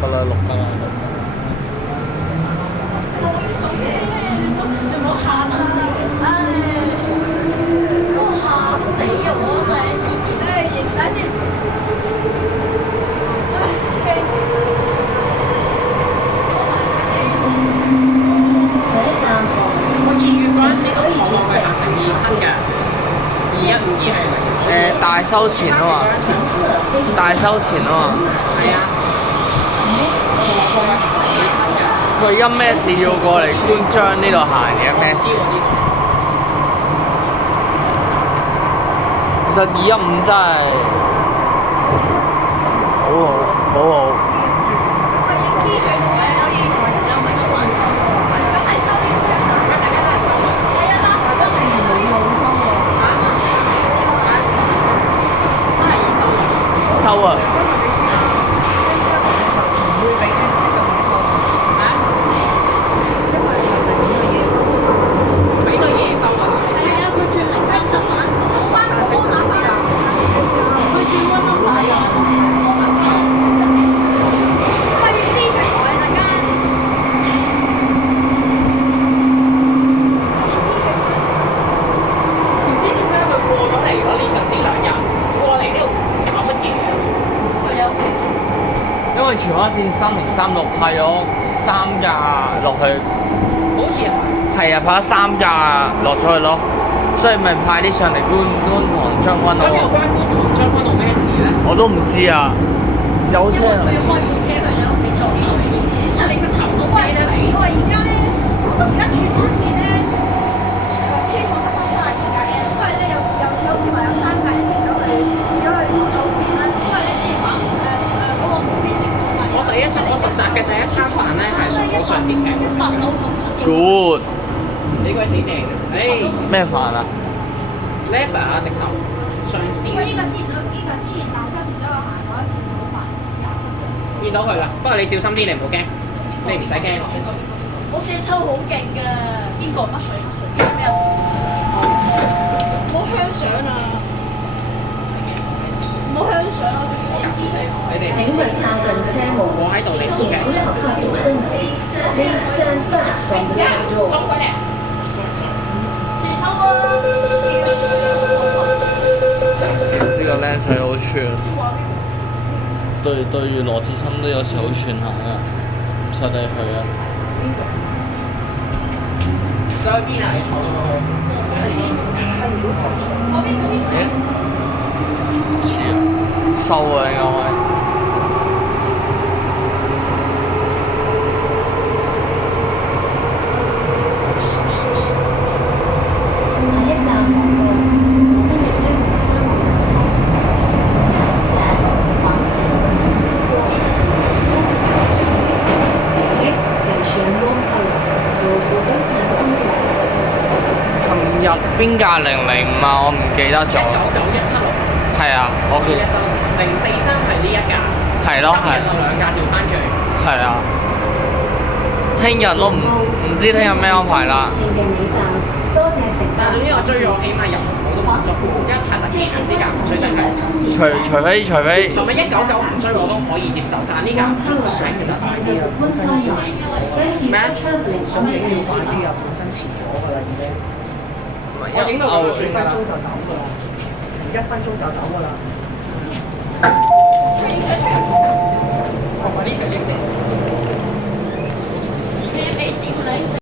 㗎啦，錄㗎啦。你唔好嚇啊！唉，嚇死我真係黐線！唉，睇下先。我2月嗰陣時都坐落去行27嘅2152係大收錢啊嘛，大收錢啊嘛。係啊，佢因咩事要過嚟官章呢度行嘅？咩事？其實215真係好好，好好。喂，要知佢同咧可以有咪都還收喎？咁係收呢個獎啦，佢陣間真係收啊！係啊，拉嗰陣時可以好收喎。真係易收啊！收啊！俾個嘢收啊！係啊，佢轉明金出反重，好翻好多打法。佢轉溫都快咗，我感覺。喂，要知齊我啊陣間。唔知點解佢過咗嚟咯？呢2日過嚟呢度搞乜嘢啊？佢哋屋企。因為荃灣線3036派咗3架落去，好似係係啊，派咗3架落咗去咯，所以咪派啲上嚟觀塘將軍咁有澳。關觀塘將軍澳咩事咧？我都唔知啊，有車啊因為佢要開部車去你屋企撞到你。你個頭數飛得嚟。我話而家咧，而家荃灣線咧，車坐得翻大而家嘅，因為咧有時話有3架人咗去路邊啦，因為咧之前話嗰個邊政府咪我實習嘅第一餐飯咧係我上次請嘅食嘅， ？Good 幾鬼死正嘅，咩飯啊？ level 啊直頭上司佢依個之前大收錢都有行過一次好快，27嘅。見到佢啦，不過你小心啲，你唔好驚，你唔使驚。我隻抽好勁㗎，邊個乜水咩啊？冇香腸啊！冇香腸啊！仲要知佢。你哋請勿靠近車門，我喺度，你唔好請驚。不要靠近燈體。Please stand back from the door。裝鬼嚟！自抽啊！呢個僆仔好串，對住羅志森都有時好串下啊，唔使理佢啊。在邊啊？你坐到嗰度。誒？唔似啊，收啊應該係。下一站航道，左邊嘅車門將會打開。下一站 Next station Longport. Doors will open on the left. 琴日邊架005啊？我唔記得咗。99176。係啊，我記今日就043係呢一架。係咯，係今日就2架調翻轉。係啊。聽日都唔知聽日咩安排啦。線嘅尾站，多謝乘但係總之我追咗，起碼入我都滿足，因為太突然呢架唔追真係。除非同埋199唔追我都可以接受，但係呢架唔追就係其實快啲啦。咩啊？想影要快啲啊！本身遲咗㗎啦，已經。我影到1分鐘就走㗎啦，1分鐘就走㗎啦。